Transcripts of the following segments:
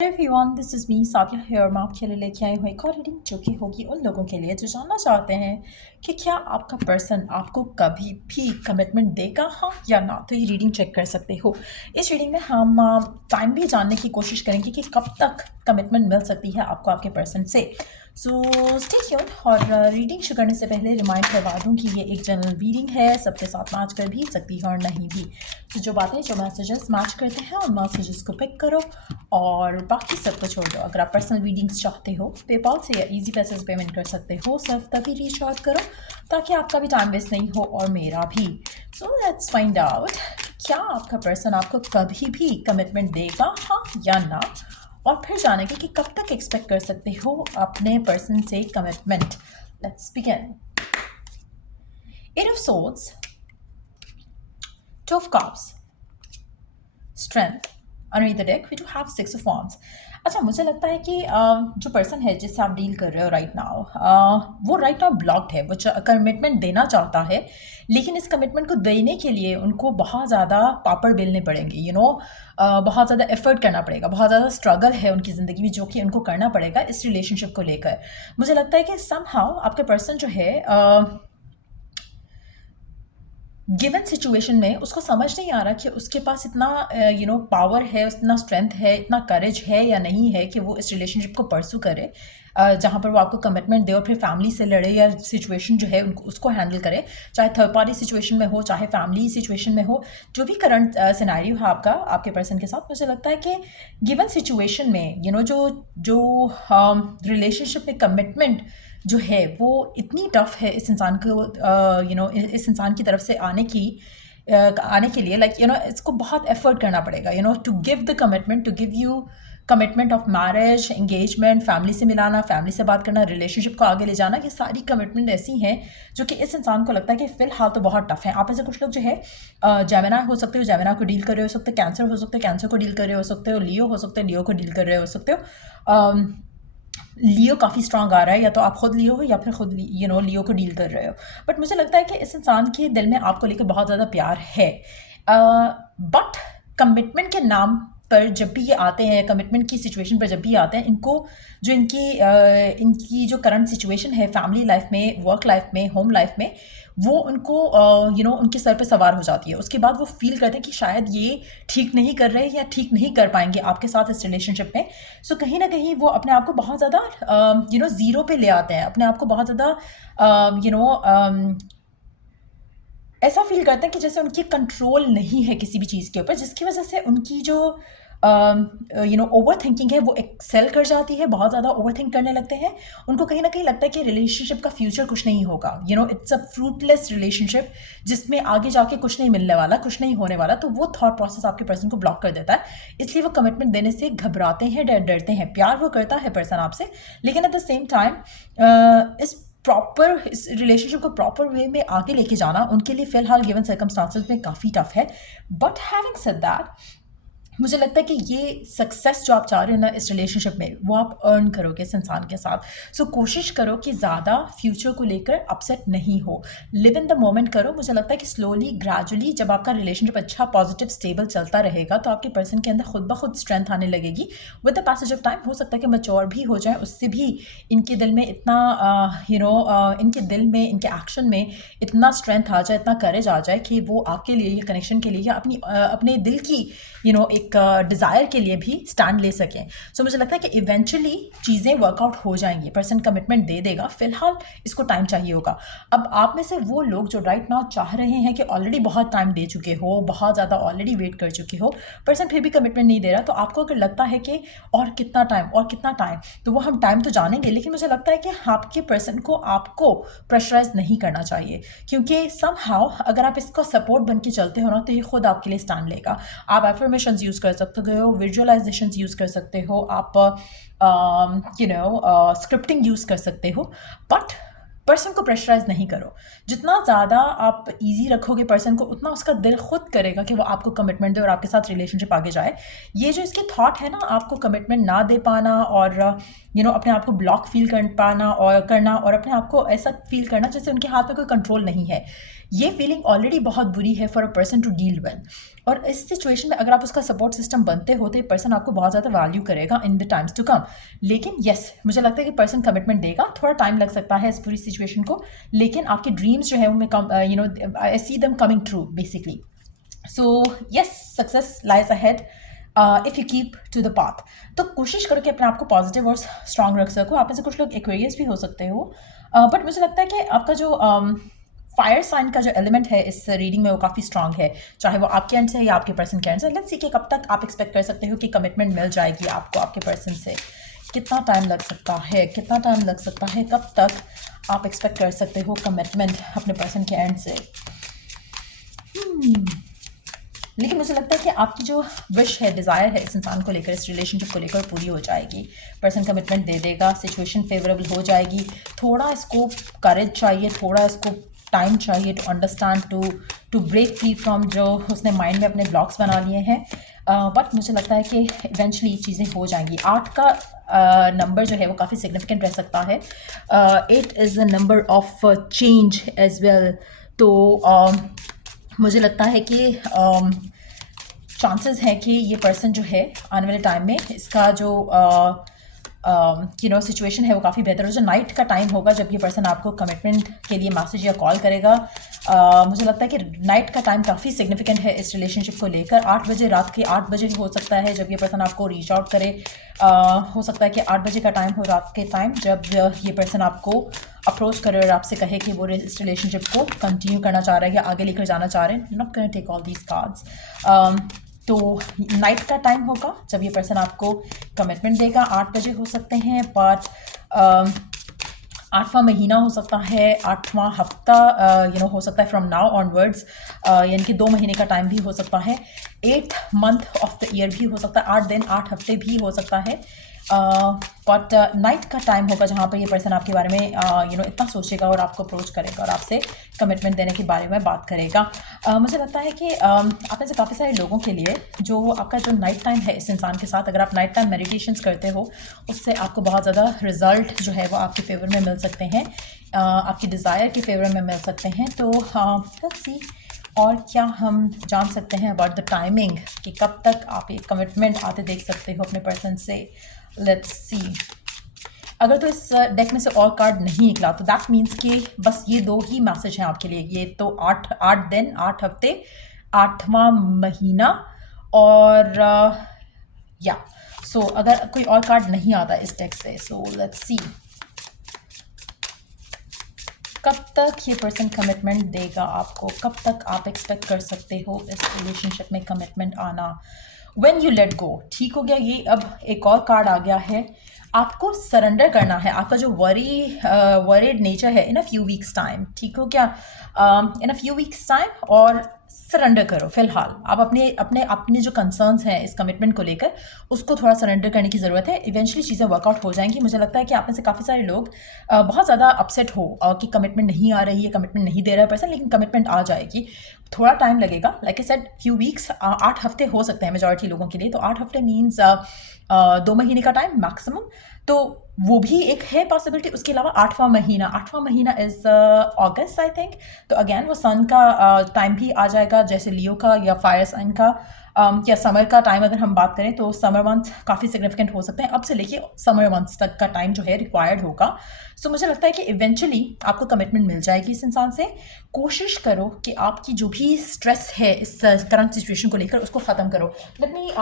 Everyone, this is me Sadia here. मैं आपके लिए लेके आई हूँ एक और रीडिंग जो कि होगी उन लोगों के लिए जो जानना चाहते हैं कि क्या आपका पर्सन आपको कभी भी कमिटमेंट देगा, हाँ या ना। तो ये रीडिंग चेक कर सकते हो। इस रीडिंग में हम टाइम भी जानने की कोशिश करेंगे कि कब तक कमिटमेंट मिल सकती है आपको आपके पर्सन से। So stay tune. और रीडिंग शुरू करने से पहले रिमाइंड करवा दूँ कि ये एक जनरल रीडिंग है, सबके साथ मैच कर भी सकती है और नहीं भी। तो जो बातें जो मैसेजेस मैच करते हैं उन मैसेजेस को पिक करो और बाकी सब को छोड़ दो। अगर आप पर्सनल रीडिंग्स चाहते हो पेपाल से या इजी पैसे पेमेंट कर सकते हो, सिर्फ तभी रीच आउट करो ताकि आपका भी टाइम वेस्ट नहीं हो और मेरा भी। सो लेट्स फाइंड आउट क्या आपका पर्सन आपको कभी भी कमिटमेंट देगा, हाँ या ना। और फिर जानेंगे कि कब तक एक्सपेक्ट कर सकते हो अपने पर्सन से commitment. Let's begin. Eight of swords, two of cups, strength. Underneath the deck, we do have Six of Wands. अच्छा, मुझे लगता है कि जो पर्सन है जिससे आप डील कर रहे हो राइट नाउ, वो राइट नाउ ब्लॉक्ड है। वो कमिटमेंट देना चाहता है, लेकिन इस कमिटमेंट को देने के लिए उनको बहुत ज़्यादा पापड़ बेलने पड़ेंगे, बहुत ज़्यादा एफर्ट करना पड़ेगा, बहुत ज़्यादा स्ट्रगल है उनकी ज़िंदगी में जो कि उनको करना पड़ेगा इस रिलेशनशिप को लेकर। मुझे लगता है कि समहाउ आपके पर्सन जो है गिवन सिचुएशन में उसको समझ नहीं आ रहा कि उसके पास इतना पावर है, इतना स्ट्रेंथ है, इतना करेज है या नहीं है कि वो इस रिलेशनशिप को परसू करे, जहाँ पर वो आपको कमिटमेंट दे और फिर फैमिली से लड़े या सिचुएशन जो है उसको हैंडल करे, चाहे थर्ड पार्टी सिचुएशन में हो चाहे फैमिली सिचुएशन में हो। जो भी करंट सिनेरियो है आपका आपके पर्सन के साथ, मुझे लगता है कि गिवन सिचुएशन में जो जो रिलेशनशिप में कमिटमेंट जो है वो इतनी टफ है इस इंसान को, इस इंसान की तरफ से आने के लिए, इसको बहुत एफर्ट करना पड़ेगा, to give the commitment, to give you commitment of marriage, engagement, family से मिलाना, फैमिली से बात करना, रिलेशनशिप को आगे ले जाना। ये सारी कमिटमेंट ऐसी हैं जो कि इस इंसान को लगता है कि फ़िलहाल तो बहुत टफ है। आप ऐसे कुछ लोग जो है जेमिनी हो सकते हो, जेमिनी को डील कर रहे हो सकते हो, कैंसर हो सकते हो, कैंसर को डील कर रहे हो सकते हो, लियो हो सकते हो, लियो को डील कर रहे हो सकते हो। लियो काफ़ी स्ट्रांग आ रहा है, या तो आप खुद लियो हो या फिर खुद लियो को डील कर रहे हो। बट मुझे लगता है कि इस इंसान के दिल में आपको लेकर बहुत ज़्यादा प्यार है, बट कमिटमेंट के नाम पर जब भी ये आते हैं, कमिटमेंट की सिचुएशन पर जब भी आते हैं, इनको जो इनकी जो करंट सिचुएशन है फैमिली लाइफ में, वर्क लाइफ में, होम लाइफ में, वो उनको उनके सर पे सवार हो जाती है। उसके बाद वो फील करते हैं कि शायद ये ठीक नहीं कर रहे या ठीक नहीं कर पाएंगे आपके साथ इस रिलेशनशिप में। सो कहीं ना कहीं वो अपने आप को बहुत ज़्यादा ज़ीरो पे ले आते हैं, अपने आप को बहुत ज़्यादा ऐसा फील करते हैं कि जैसे उनकी कंट्रोल नहीं है किसी भी चीज़ के ऊपर, जिसकी वजह से उनकी जो ओवर थिंकिंग है वो एक्सेल कर जाती है, बहुत ज़्यादा ओवर थिंक करने लगते हैं। उनको कहीं ना कहीं लगता है कि रिलेशनशिप का फ्यूचर कुछ नहीं होगा, इट्स अ फ्रूटलेस रिलेशनशिप जिसमें आगे जाके कुछ नहीं मिलने वाला, कुछ नहीं होने वाला। तो वो थॉट प्रोसेस आपके पर्सन को ब्लॉक कर देता है, इसलिए वो कमिटमेंट देने से घबराते हैं, डरते हैं। प्यार वो करता है पर्सन आपसे, लेकिन एट द सेम टाइम इस रिलेशनशिप को प्रॉपर वे में आगे लेके जाना उनके लिए फ़िलहाल गिवन सर्कमस्टांसेस में काफ़ी टफ है। बट हैविंग सेड दैट, मुझे लगता है कि ये सक्सेस जो आप चाह रहे हो ना इस रिलेशनशिप में, वो आप अर्न करोगे इस इंसान के साथ। सो कोशिश करो कि ज़्यादा फ्यूचर को लेकर अपसेट नहीं हो, लिव इन द मोमेंट करो। मुझे लगता है कि स्लोली ग्रेजुअली जब आपका रिलेशनशिप अच्छा, पॉजिटिव, स्टेबल चलता रहेगा तो आपके पर्सन के अंदर खुद ब खुद स्ट्रेंथ आने लगेगी। With the passage of time हो सकता है कि मैच्योर भी हो जाए, उससे भी इनके दिल में इतना इनके दिल में, इनके एक्शन में इतना स्ट्रेंथ आ जाए, इतना करेज आ जाए कि वो आपके लिए, ये कनेक्शन के लिए या अपने दिल की एक डिज़ायर के लिए भी स्टैंड ले सकें। सो मुझे लगता है कि इवेंचुअली चीज़ें वर्कआउट हो जाएंगी, पर्सन कमिटमेंट दे देगा, फिलहाल इसको टाइम चाहिए होगा। अब आप में से वो लोग जो राइट नाउ चाह रहे हैं कि ऑलरेडी बहुत टाइम दे चुके हो, बहुत ज़्यादा ऑलरेडी वेट कर चुके हो, पर्सन फिर भी कमिटमेंट नहीं दे रहा, तो आपको अगर लगता है कि और कितना टाइम, तो वो हम टाइम तो जानेंगे, लेकिन मुझे लगता है कि आपके पर्सन को आपको प्रेशराइज नहीं करना चाहिए, क्योंकि समहाउ अगर आप इसका सपोर्ट बन के चलते हो ना, तो ये खुद आपके लिए स्टैंड लेगा। आप एफर्मेशंस यूज़ कर सकते हो, विजुअलाइजेशंस यूज़ कर सकते हो, आप स्क्रिप्टिंग यूज़ कर सकते हो, बट पर्सन को प्रेशराइज नहीं करो। जितना ज़्यादा आप इजी रखोगे पर्सन को, उतना उसका दिल खुद करेगा कि वो आपको कमिटमेंट दे और आपके साथ रिलेशनशिप आगे जाए। ये जो इसकी थॉट है ना, आपको कमिटमेंट ना दे पाना और अपने आप को ब्लॉक फील कर पाना और करना, और अपने आप को ऐसा फील करना जैसे उनके हाथ में कोई कंट्रोल नहीं है। ये फीलिंग ऑलरेडी बहुत बुरी है for a person to deal with. और इस सिचुएशन में अगर आप उसका सपोर्ट सिस्टम बनते हो तो ये पर्सन आपको बहुत ज़्यादा वैल्यू करेगा in the times to come. लेकिन येस, मुझे लगता है कि पर्सन कमिटमेंट देगा, थोड़ा टाइम लग सकता है इस पूरी सिचुएशन को, लेकिन आपके ड्रीम्स जो है उनमें कम, I see them coming true basically. So yes, success lies ahead if you keep to the path. तो कोशिश करो कि अपने आप को पॉजिटिव और स्ट्रांग रख सको। आप में से कुछ लोग एक्वेरियस भी हो सकते हो, बट मुझे लगता है कि आपका जो फायर साइन का जो एलिमेंट है इस रीडिंग में वो काफ़ी स्ट्रांग है, चाहे वो आपके एंड से या आपके पर्सन के एंड से। लेट्स सी कि कब तक आप एक्सपेक्ट कर सकते हो कि कमिटमेंट मिल जाएगी आपको आपके पर्सन से। कितना टाइम लग सकता है, कितना टाइम लग सकता है, कब तक आप एक्सपेक्ट कर सकते हो कमिटमेंट अपने पर्सन के एंड से। लेकिन मुझे लगता है कि आपकी जो विश है, डिज़ायर है इस इंसान को लेकर, इस रिलेशनशिप को लेकर पूरी हो जाएगी। पर्सन कमिटमेंट दे देगा, सिचुएशन फेवरेबल हो जाएगी। थोड़ा इसको करेज चाहिए, थोड़ा इसको टाइम चाहिए to understand, to break free from जो उसने माइंड में अपने ब्लॉक्स बना लिए हैं। बट मुझे लगता है कि इवेंचुअली चीज़ें हो जाएंगी। 8 का नंबर जो है वो काफ़ी सिग्निफिकेंट रह सकता है। 8 is the number of change as well. तो मुझे लगता है कि चांसेस है कि ये पर्सन जो है आने वाले टाइम में इसका जो सिचुएशन है वो काफ़ी बेहतर हो। जो नाइट का टाइम होगा जब ये पर्सन आपको कमिटमेंट के लिए मैसेज या कॉल करेगा, मुझे लगता है कि नाइट का टाइम काफ़ी सिग्निफिकेंट है इस रिलेशनशिप को लेकर। 8 बजे, रात के 8 बजे हो सकता है जब ये पर्सन आपको रीच आउट करे। हो सकता है कि 8 बजे का टाइम हो रात के टाइम जब ये पर्सन आपको अप्रोच करे और आपसे कहे कि वो इस रिलेशनशिप को कंटिन्यू करना चाह रहा है या आगे लेकर जाना चाह रहे हैं। Not gonna take all these cards. तो नाइट का टाइम होगा जब ये पर्सन आपको कमिटमेंट देगा। 8 बजे हो सकते हैं, बट 8वां महीना हो सकता है, 8वां हफ्ता हो सकता है फ्रॉम नाउ ऑनवर्ड्स, यानी कि 2 महीने का टाइम भी हो सकता है। 8 मंथ ऑफ द ईयर भी हो सकता है, 8 दिन 8 हफ्ते भी हो सकता है। बट नाइट का टाइम होगा जहाँ पर ये पर्सन आपके बारे में इतना सोचेगा और आपको अप्रोच करेगा और आपसे कमिटमेंट देने के बारे में बात करेगा। मुझे लगता है कि आप में से काफ़ी सारे लोगों के लिए जो आपका जो नाइट टाइम है इस इंसान के साथ, अगर आप नाइट टाइम मेडिटेशंस करते हो उससे आपको बहुत ज़्यादा रिजल्ट जो है वो आपके फेवर में मिल सकते हैं, आपकी डिज़ायर के फेवर में मिल सकते हैं। तो लेट्स सी और क्या हम जान सकते हैं अबाउट द टाइमिंग कि कब तक आप एक कमिटमेंट आते देख सकते हो अपने पर्सन से। लेट्स सी, अगर तो इस डेक में से और कार्ड नहीं निकला तो दैट मीन्स कि बस ये 2 ही मैसेज हैं आपके लिए। ये तो 8 दिन 8 हफ्ते 8वां महीना और या सो अगर कोई और कार्ड नहीं आता इस डेक से, सो लेट्स सी कब तक ये पर्सन कमिटमेंट देगा आपको, कब तक आप एक्सपेक्ट कर सकते हो इस रिलेशनशिप में कमिटमेंट आना। व्हेन यू लेट गो, ठीक हो गया। ये अब एक और कार्ड आ गया है, आपको सरेंडर करना है। आपका जो वरीड नेचर है इन अ फ्यू वीक्स टाइम, ठीक हो क्या, इन अ फ्यू वीक्स टाइम, और सरेंडर करो। फिलहाल आप अपने जो कंसर्न्स हैं इस कमिटमेंट को लेकर उसको थोड़ा सरेंडर करने की ज़रूरत है। इवेंचुअली चीज़ें वर्कआउट हो जाएंगी। मुझे लगता है कि आप में से काफ़ी सारे लोग बहुत ज़्यादा अपसेट हो कि कमिटमेंट नहीं आ रही है, कमिटमेंट नहीं दे रहा है पर्सन, लेकिन कमिटमेंट आ जाएगी। थोड़ा टाइम लगेगा, like I said few weeks, 8 हफ्ते हो सकते हैं मेजॉरिटी लोगों के लिए। तो 8 हफ्ते मीन्स 2 महीने का टाइम मैक्सिमम, तो वो भी एक है पॉसिबिलिटी। उसके अलावा 8वां महीना इज़ अगस्त आई थिंक। तो अगेन वो सन का टाइम भी आ जाएगा, जैसे लियो का या फायर साइन का, या समर का टाइम अगर हम बात करें तो समर मंथ्स काफ़ी सिग्निफिकेंट हो सकते हैं। अब से लेके समर मंथ्स तक का टाइम जो है रिक्वायर्ड होगा। सो मुझे लगता है कि इवेंचुअली आपको कमिटमेंट मिल जाएगी इस इंसान से। कोशिश करो कि आपकी जो भी स्ट्रेस है इस करंट सिचुएशन को लेकर उसको ख़त्म करो। Let me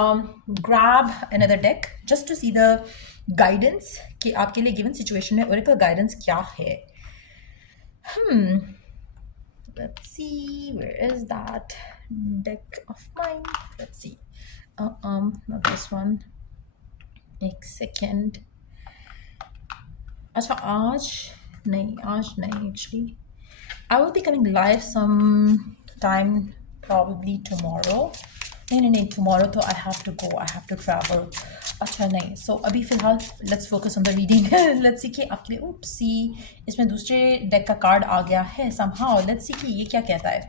grab another deck just to see the guidance कि आपके लिए गिवन सिचुएशन में ओरेकल गाइडेंस क्या है। Let's see, where is that deck of mine? Let's see. Not this one. एक सेकेंड। अच्छा, आज नहीं actually. I will be coming live some time, probably tomorrow. नहीं, tomorrow तो I have to go, I have to travel. अच्छा नहीं, सो अभी फ़िलहाल let's focus on the reading. Let's see कि आपके लिए उपसी इसमें दूसरे डेक का कार्ड आ गया है समहाउ। लेट्स सी कि ये क्या कहता है।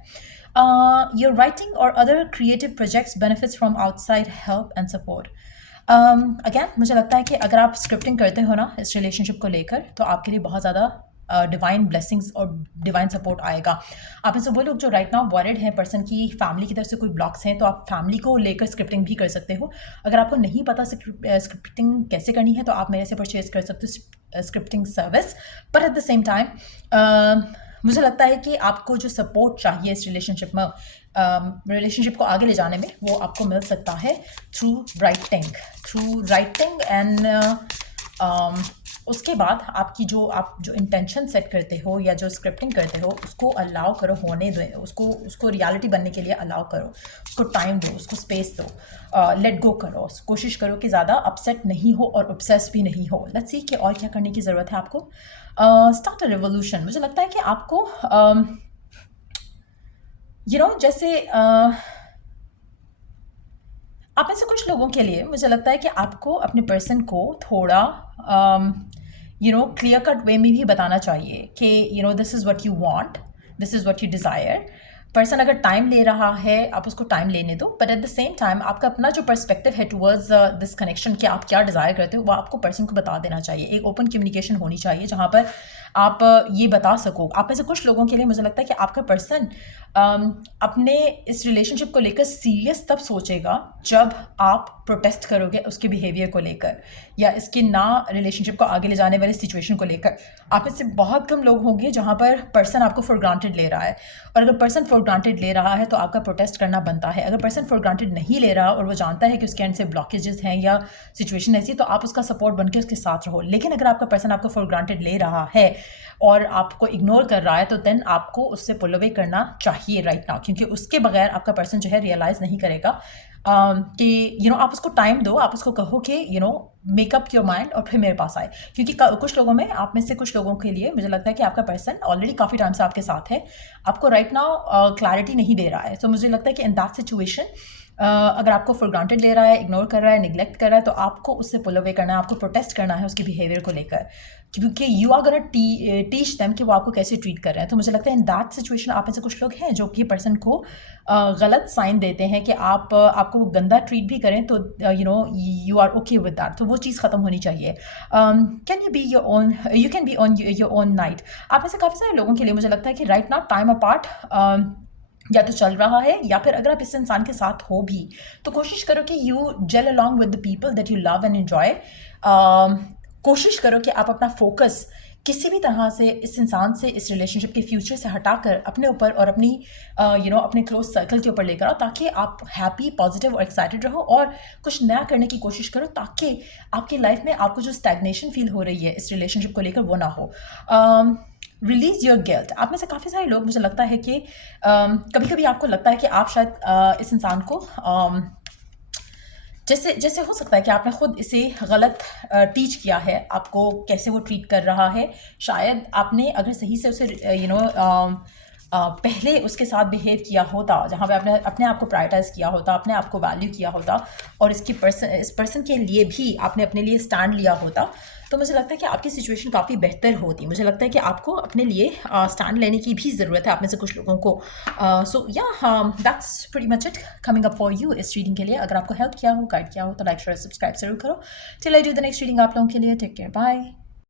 योर राइटिंग और other creative projects benefits from outside help and support. Again मुझे लगता है कि अगर आप स्क्रिप्टिंग करते हो ना इस रिलेशनशिप को लेकर, तो आपके लिए बहुत ज़्यादा डिवाइन ब्लेसिंग्स और डिवाइन सपोर्ट आएगा। आप में से वो लोग जो राइट नाउ वॉरिड हैं, पर्सन की फैमिली की तरफ से कोई ब्लॉक्स हैं, तो आप फैमिली को लेकर स्क्रिप्टिंग भी कर सकते हो। अगर आपको नहीं पता स्क्रिप्टिंग कैसे करनी है, तो आप मेरे से परचेज कर सकते हो स्क्रिप्टिंग सर्विस। पर एट द सेम टाइम मुझे लगता है कि आपको जो सपोर्ट चाहिए इस रिलेशनशिप में, रिलेशनशिप को आगे ले जाने में, वो आपको मिल सकता है थ्रू राइटिंग एंड उसके बाद आप जो इंटेंशन सेट करते हो या जो स्क्रिप्टिंग करते हो, उसको अलाउ करो, होने दो, उसको रियलिटी बनने के लिए अलाउ करो, उसको टाइम दो, उसको स्पेस दो, लेट गो करो, कोशिश करो कि ज़्यादा अपसेट नहीं हो और ऑब्सेस भी नहीं हो। लेट्स सी कि और क्या करने की ज़रूरत है आपको। Start a revolution. मुझे लगता है कि आपको जैसे आप में से कुछ लोगों के लिए मुझे लगता है कि आपको अपने पर्सन को थोड़ा क्लियर कट वे में भी बताना चाहिए कि this is what you want, this is what you desire. Person अगर टाइम ले रहा है, आप उसको टाइम लेने दो, but at the same time आपका अपना जो पर्सपेक्टिव है टुवर्ड्स दिस कनेक्शन, कि आप क्या डिज़ायर करते हो, वो आपको पर्सन को बता देना चाहिए। एक ओपन कम्युनिकेशन होनी चाहिए जहाँ पर आप ये बता सको। आप में से कुछ लोगों के लिए मुझे लगता है कि आपका पर्सन अपने इस रिलेशनशिप को लेकर सीरियस तब सोचेगा जब आप प्रोटेस्ट करोगे उसके बिहेवियर को लेकर, या इसके ना रिलेशनशिप को आगे ले जाने वाले सिचुएशन को लेकर। आप में से बहुत कम लोग होंगे जहाँ पर पर्सन आपको फॉर ग्रांटेड ले रहा है, और अगर पर्सन फॉर ग्रांटेड ले रहा है तो आपका प्रोटेस्ट करना बनता है। अगर पर्सन फॉर ग्रांटेड नहीं ले रहा और वो जानता है कि उसके एंड से ब्लॉकेजेस हैं या सिचुएशन ऐसी, तो आप उसका सपोर्ट बन के उसके साथ रहो। लेकिन अगर आपका पर्सन आपको फॉर ग्रांटेड ले रहा है और आपको इग्नोर कर रहा है, तो देन आपको उससे पुल अवे करना चाहिए राइट नाउ, क्योंकि उसके बगैर आपका पर्सन जो है रियलाइज़ नहीं करेगा कि आप उसको टाइम दो, आप उसको कहो कि मेकअप योर माइंड और फिर मेरे पास आए। क्योंकि कुछ लोगों में, आप में से कुछ लोगों के लिए मुझे लगता है कि आपका पर्सन ऑलरेडी काफ़ी टाइम से आपके साथ है, आपको राइट नाउ क्लैरिटी नहीं दे रहा है। तो मुझे लगता है कि इन दैट सिचुएशन अगर आपको फॉर ग्रांटेड ले रहा है, इग्नोर कर रहा है, निगलेक्ट कर रहा है, तो आपको उससे पुल अवे करना है, आपको प्रोटेस्ट करना है उसके बिहेवियर को लेकर, क्योंकि you are gonna teach them कि वो आपको कैसे ट्रीट कर रहे हैं। तो मुझे लगता है इन दैट सिचुएशन आप में से कुछ लोग हैं जो कि पर्सन को गलत साइन देते हैं कि आपको वो गंदा ट्रीट भी करें, तो you are okay with that. तो वो चीज़ ख़त्म होनी चाहिए। Can you be your own, you can be on your own night. आप में से काफ़ी सारे लोगों के लिए मुझे लगता है कि राइट नाउ टाइम अपार्ट या तो चल रहा है, या फिर अगर आप इस इंसान के साथ हो भी, तो कोशिश करो कि you gel along with the people that you love and enjoy. कोशिश करो कि आप अपना फोकस किसी भी तरह से इस इंसान से, इस रिलेशनशिप के फ्यूचर से हटाकर अपने ऊपर और अपनी अपने क्लोज सर्कल के ऊपर लेकर आओ, ताकि आप हैप्पी, पॉजिटिव और एक्साइटेड रहो और कुछ नया करने की कोशिश करो, ताकि आपकी लाइफ में आपको जो स्टैग्नेशन फील हो रही है इस रिलेशनशिप को लेकर, वो ना हो। Release your guilt. आप में से काफ़ी सारे लोग, मुझे लगता है कि कभी कभी आपको लगता है कि आप शायद इस इंसान को जैसे जैसे हो सकता है कि आपने खुद इसे गलत टीच किया है, आपको कैसे वो ट्रीट कर रहा है। शायद आपने अगर सही से उसे पहले उसके साथ बिहेव किया होता, जहाँ पे आपने अपने आप को प्रायोरिटाइज़ किया होता, अपने आप को वैल्यू किया होता, और इस पर्सन के लिए भी आपने अपने लिए स्टैंड लिया होता, तो मुझे लगता है कि आपकी सिचुएशन काफ़ी बेहतर होती। मुझे लगता है कि आपको अपने लिए स्टैंड लेने की भी ज़रूरत है, आप में से कुछ लोगों को। सो या that's pretty much it coming up for you इस रीडिंग के लिए। अगर आपको हेल्प किया हो, गाइड किया हो, तो लाइक शेयर सब्सक्राइब जरूर करो। Till I do the next reading आप लोगों के लिए, टेक केयर, बाय।